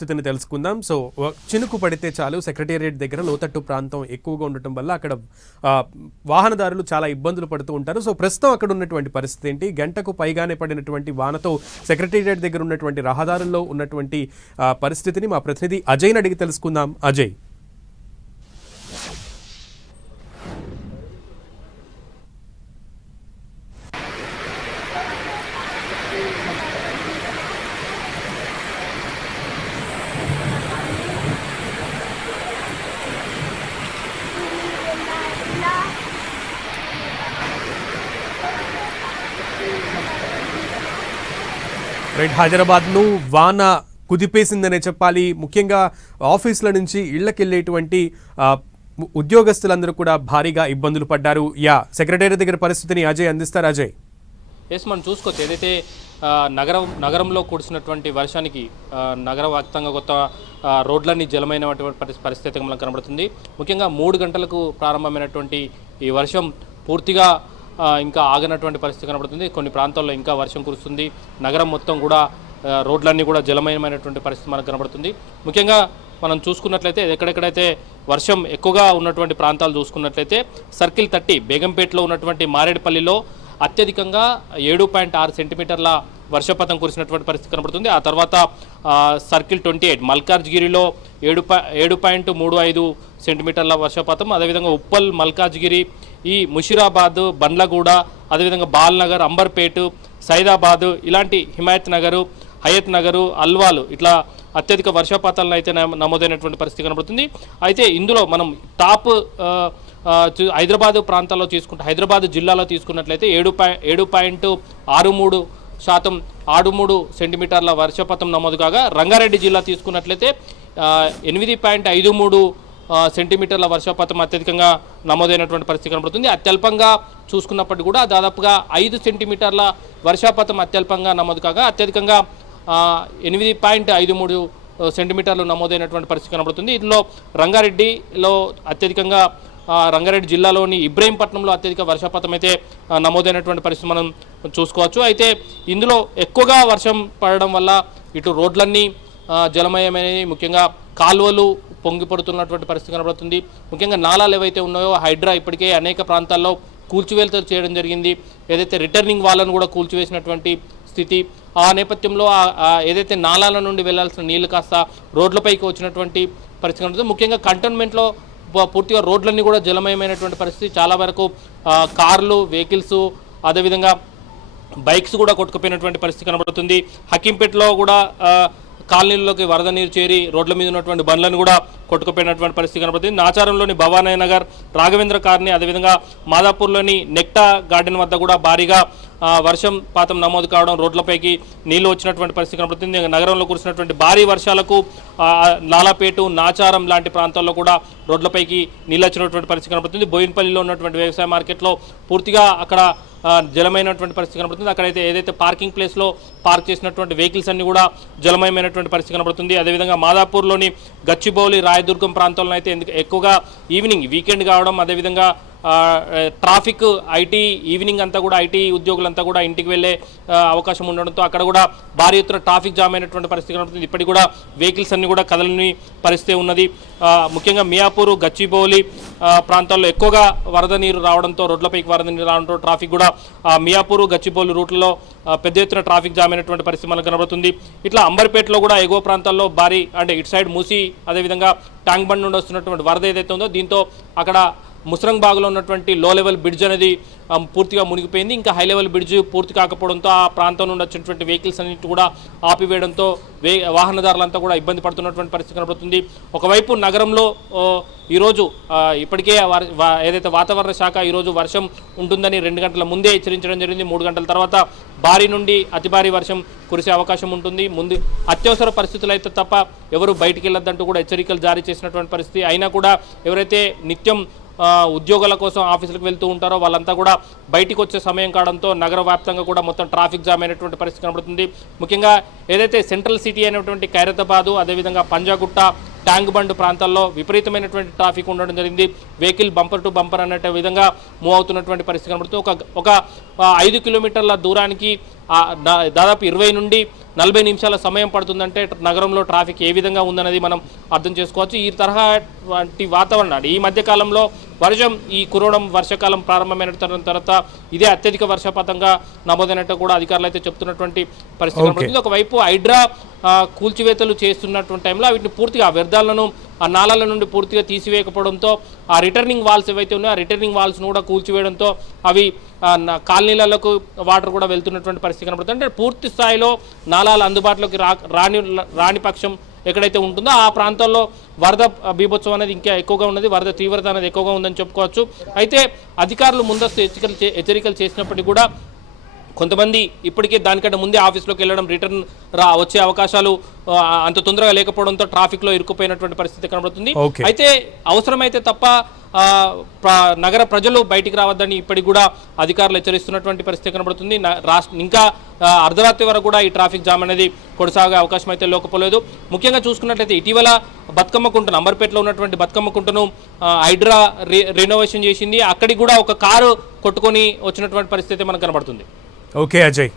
స్థితిని తెలుసుకుందాం. సో చినుకు పడితే చాలు సెక్రటేరియట్ దగ్గర లోతట్టు ప్రాంతం ఎక్కువగా ఉండటం వల్ల అక్కడ వాహనదారులు చాలా ఇబ్బందులు పడుతూ ఉంటారు. సో ప్రస్తుతం అక్కడ ఉన్నటువంటి పరిస్థితి ఏంటి, గంటకు పైగానే పడినటువంటి వానతో సెక్రటేరియట్ దగ్గర ఉన్నటువంటి రహదారుల్లో ఉన్నటువంటి పరిస్థితిని మా ప్రతినిధి అజయ్ని అడిగి తెలుసుకుందాం. అజయ్, రైట్, హైదరాబాద్ను వాన కుదిపేసిందనే చెప్పాలి. ముఖ్యంగా ఆఫీసుల నుంచి ఇళ్లకెళ్ళేటువంటి ఉద్యోగస్తులందరూ కూడా భారీగా ఇబ్బందులు పడ్డారు. సెక్రటేరియట్ దగ్గర పరిస్థితిని అజయ్ అందిస్తారు. అజయ్, మనం చూసుకోవచ్చు, ఏదైతే నగరంలో కురిసినటువంటి వర్షానికి నగర వ్యాప్తంగా కొత్త రోడ్లన్నీ జలమైనటువంటి పరిస్థితి మనకు కనబడుతుంది. ముఖ్యంగా 3 గంటలకు ప్రారంభమైనటువంటి ఈ వర్షం పూర్తిగా ఇంకా ఆగనటువంటి పరిస్థితి కనబడుతుంది. కొన్ని ప్రాంతాల్లో ఇంకా వర్షం కురుస్తుంది. నగరం మొత్తం కూడా రోడ్లన్నీ కూడా జలమయమైనటువంటి పరిస్థితి మనకు కనబడుతుంది. ముఖ్యంగా మనం చూసుకున్నట్లయితే ఎక్కడెక్కడైతే వర్షం ఎక్కువగా ఉన్నటువంటి ప్రాంతాలు చూసుకున్నట్లయితే సర్కిల్ 30 బేగంపేటలో ఉన్నటువంటి మారేడుపల్లిలో అత్యధికంగా 7.6 సెంటీమీటర్ల వర్షపాతం కురిసినటువంటి పరిస్థితి కనబడుతుంది. ఆ తర్వాత సర్కిల్ 28 మల్కాజ్గిరిలో 7.35 సెంటీమీటర్ల వర్షపాతం, అదేవిధంగా ఉప్పల్, మల్కాజ్గిరి, ఈ ముషిరాబాద్, బండ్లగూడ, అదేవిధంగా బాల్నగర్, అంబర్పేట్, సైదాబాద్, ఇలాంటి హిమాయత్ నగరు, హయత్ నగరు, అల్వాలు ఇట్లా అత్యధిక వర్షపాతాలను అయితే నమోదైనటువంటి పరిస్థితి కనబడుతుంది. అయితే ఇందులో మనం టాప్ హైదరాబాద్ ప్రాంతాల్లో తీసుకుంటే హైదరాబాద్ జిల్లాలో తీసుకున్నట్లయితే 7.63 సెంటీమీటర్ల వర్షపాతం నమోదు కాగా, రంగారెడ్డి జిల్లా తీసుకున్నట్లయితే 8.53 సెంటీమీటర్ల వర్షపాతం అత్యధికంగా నమోదైనటువంటి పరిస్థితి కనబడుతుంది. అత్యల్పంగా చూసుకున్నప్పటికీ కూడా దాదాపుగా 5 సెంటీమీటర్ల వర్షపాతం అత్యల్పంగా నమోదు కాగా, అత్యధికంగా 8.53 సెంటీమీటర్లు నమోదైనటువంటి పరిస్థితి కనబడుతుంది. ఇందులో రంగారెడ్డిలో అత్యధికంగా రంగారెడ్డి జిల్లాలోని ఇబ్రహీంపట్నంలో అత్యధిక వర్షపాతం అయితే నమోదైనటువంటి పరిస్థితి మనం చూసుకోవచ్చు. అయితే ఇందులో ఎక్కువగా వర్షం పడడం వల్ల ఇటు రోడ్లన్నీ జలమయమైనవి, ముఖ్యంగా కాలువలు పొంగిపడుతున్నటువంటి పరిస్థితి కనబడుతుంది. ముఖ్యంగా నాలాలు ఏవైతే ఉన్నాయో హైడ్రా ఇప్పటికే అనేక ప్రాంతాల్లో కూల్చివేతలు చేయడం జరిగింది. ఏదైతే రిటర్నింగ్ వాళ్ళను కూడా కూల్చివేసినటువంటి స్థితి. ఆ నేపథ్యంలో ఏదైతే నాలాల నుండి వెళ్లాల్సిన నీళ్లు కాస్త రోడ్లపైకి వచ్చినటువంటి పరిస్థితి కనబడుతుంది. ముఖ్యంగా కంటోన్మెంట్లో పూర్తిగా రోడ్లన్నీ కూడా జలమయమైనటువంటి పరిస్థితి. చాలా వరకు కార్లు, వెహికల్స్, అదేవిధంగా బైక్స్ కూడా కొట్టుకుపోయినటువంటి పరిస్థితి కనబడుతుంది. హకీంపేటలో కూడా కాలనీల్లోకి వరద నీరు చేరి రోడ్ల మీద ఉన్నటువంటి బండ్లను కూడా కొట్టుకుపోయినటువంటి పరిస్థితి కనబడుతుంది. నాచారంలోని భవానీ నగర్, రాఘవేంద్ర కాలనీ, అదేవిధంగా మాదాపూర్లోని నెక్టా గార్డెన్ వద్ద కూడా భారీగా వర్షపాతం నమోదు కావడం, రోడ్లపైకి నీళ్లు వచ్చినటువంటి పరిస్థితి కనబడుతుంది. నగరంలో కురిసినటువంటి భారీ వర్షాలకు లాలాపేట, నాచారం లాంటి ప్రాంతాల్లో కూడా రోడ్లపైకి నీళ్ళు వచ్చినటువంటి పరిస్థితి కనబడుతుంది. బోయిన్పల్లిలో ఉన్నటువంటి వ్యవసాయ మార్కెట్లో పూర్తిగా అక్కడ జలమైనటువంటి పరిస్థితి కనబడుతుంది. అక్కడైతే ఏదైతే పార్కింగ్ ప్లేస్లో పార్క్ చేసినటువంటి వెహికల్స్ అన్ని కూడా జలమయమైనటువంటి పరిస్థితి కనబడుతుంది. అదేవిధంగా మాదాపూర్లోని గచ్చిబౌలి, రాయదుర్గం ప్రాంతాల్లో అయితే ఎక్కువగా ఈవినింగ్ వీకెండ్ కావడం, అదేవిధంగా ట్రాఫిక్, ఐటీ ఈవినింగ్ అంతా కూడా ఐటీ ఉద్యోగులంతా కూడా ఇంటికి వెళ్ళే అవకాశం ఉండడంతో అక్కడ కూడా భారీ ఎత్తున ట్రాఫిక్ జామ్ అయినటువంటి పరిస్థితి కనబడుతుంది. ఇప్పటికి కూడా వెహికల్స్ అన్ని కూడా కదలని పరిస్థితి ఉన్నది. ముఖ్యంగా మియాపూర్, గచ్చిబౌలి ప్రాంతాల్లో ఎక్కువగా వరద నీరు రావడంతో, రోడ్లపైకి వరద నీరు రావడంతో ట్రాఫిక్ కూడా మియాపూర్, గచ్చిబౌలి రూట్లలో పెద్ద ఎత్తున ట్రాఫిక్ జామ్ అయినటువంటి పరిస్థితి మనకు కనబడుతుంది. ఇట్లా అంబర్పేటలో కూడా ఎగువ ప్రాంతాల్లో భారీ, అంటే ఇటు సైడ్ మూసి, అదేవిధంగా ట్యాంక్ బండ్ నుండి వస్తున్నటువంటి వరద ఏదైతే ఉందో దీంతో అక్కడ ముస్రంగ్ బాగ్లో ఉన్నటువంటి లో లెవెల్ బ్రిడ్జ్ అనేది పూర్తిగా మునిగిపోయింది. ఇంకా హై లెవెల్ బ్రిడ్జ్ పూర్తి కాకపోవడంతో ఆ ప్రాంతం నుండి వచ్చినటువంటి వెహికల్స్ అన్నింటి కూడా ఆపివేయడంతో వాహనదారులంతా కూడా ఇబ్బంది పడుతున్నటువంటి పరిస్థితి కనబడుతుంది. ఒకవైపు నగరంలో ఈరోజు ఇప్పటికే ఏదైతే వాతావరణ శాఖ ఈరోజు వర్షం ఉంటుందని 2 గంటల ముందే హెచ్చరించడం జరిగింది. 3 గంటల తర్వాత భారీ నుండి అతి భారీ వర్షం కురిసే అవకాశం ఉంటుంది. ముందు అత్యవసర పరిస్థితులు అయితే తప్ప ఎవరు బయటికి వెళ్ళొద్దంటూ కూడా హెచ్చరికలు జారీ చేసినటువంటి పరిస్థితి. అయినా కూడా ఎవరైతే నిత్యం ఉద్యోగాల కోసం ఆఫీసులకు వెళ్తూ ఉంటారో వాళ్ళంతా కూడా బయటికి వచ్చే సమయం కావడంతో నగర వ్యాప్తంగా కూడా మొత్తం ట్రాఫిక్ జామ్ అయినటువంటి పరిస్థితి కనబడుతుంది. ముఖ్యంగా ఏదైతే సెంట్రల్ సిటీ అయినటువంటి ఖైరతాబాదు, అదేవిధంగా పంజాగుట్ట, ట్యాంక్ బండ్ ప్రాంతాల్లో విపరీతమైనటువంటి ట్రాఫిక్ ఉండడం జరిగింది. వెహికల్ బంపర్ టు బంపర్ అన్నట్టు విధంగా మూవ్ అవుతున్నటువంటి పరిస్థితి కనబడుతుంది. ఒక 5 కిలోమీటర్ల దూరానికి దాదాపు 20 నుండి 40 నిమిషాల సమయం పడుతుందంటే నగరంలో ట్రాఫిక్ ఏ విధంగా ఉందన్నది మనం అర్థం చేసుకోవచ్చు. ఈ తరహా వంటి వాతావరణాలు ఈ మధ్య కాలంలో వర్షం ఈ కురవడం వర్షాకాలం ప్రారంభమైన తర్వాత ఇదే అత్యధిక వర్షపాతంగా నమోదైనట్టు కూడా అధికారులు అయితే చెప్తున్నటువంటి పరిస్థితి కనబడుతుంది. ఒకవైపు హైడ్రా కూల్చివేతలు చేస్తున్నటువంటి టైంలో వీటిని పూర్తిగా వ్యర్థాలను ఆ నాళాల నుండి పూర్తిగా తీసివేయకపోవడంతో ఆ రిటర్నింగ్ వాల్స్ ఏవైతే ఉన్నాయో ఆ రిటర్నింగ్ వాల్స్ను కూడా కూల్చివేయడంతో అవి కాలనీలకు వాటర్ కూడా వెళ్తున్నటువంటి పరిస్థితి కనబడుతుంది. అంటే పూర్తి స్థాయిలో నాళాలు అందుబాటులోకి రాని పక్షం ఎక్కడైతే ఉంటుందో ఆ ప్రాంతాల్లో వరద బీభత్సం అనేది ఇంకా ఎక్కువగా ఉన్నది, వరద తీవ్రత అనేది ఎక్కువగా ఉందని చెప్పుకోవచ్చు. అయితే అధికారులు ముందస్తు హెచ్చరికలు చేసినప్పటికీ కూడా కొంతమంది ఇప్పటికే దానికంటే ముందే ఆఫీస్లోకి వెళ్ళడం రిటర్న్ వచ్చే అవకాశాలు అంత తొందరగా లేకపోవడంతో ట్రాఫిక్లో ఇరుక్కుపోయినటువంటి పరిస్థితి కనబడుతుంది. అయితే అవసరమైతే తప్ప నగర ప్రజలు బయటికి రావద్దని ఇప్పటికి కూడా అధికారులు హెచ్చరిస్తున్నటువంటి పరిస్థితి కనబడుతుంది. ఇంకా అర్ధరాత్రి వరకు కూడా ఈ ట్రాఫిక్ జామ్ అనేది కొనసాగే అవకాశం అయితే లేకపోలేదు. ముఖ్యంగా చూసుకున్నట్లయితే ఇటీవల బతుకమ్మ కుంటను అంబర్పేటలో ఉన్నటువంటి బతుకమ్మ కుంటను హైడ్రా రెనోవేషన్ చేసింది. అక్కడికి కూడా ఒక కారు కొట్టుకొని వచ్చినటువంటి పరిస్థితి మనకు కనబడుతుంది. ఓకే అజయ్.